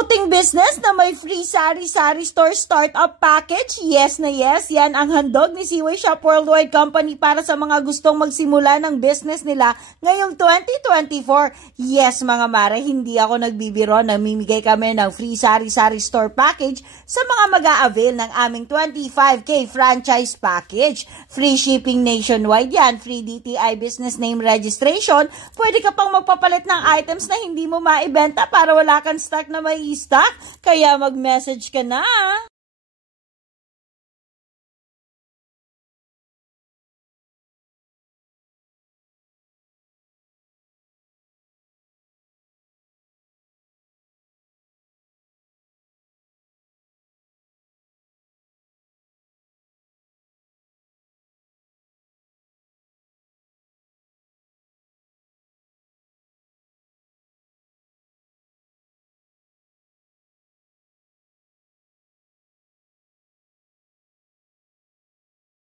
Clothing business na may free sari-sari store startup package? Yes na yes, yan ang handog ni Seaway Shop Worldwide Company para sa mga gustong magsimula ng business nila ngayong 2024. Yes mga mare, hindi ako nagbibiro, namimigay kami ng free sari-sari store package sa mga mag-a-avail ng aming 25K franchise package. Free shipping nationwide yan, free DTI business name registration, pwede ka pang magpapalit ng items na hindi mo maibenta para wala kang stock na may stock, kaya mag-message ka na.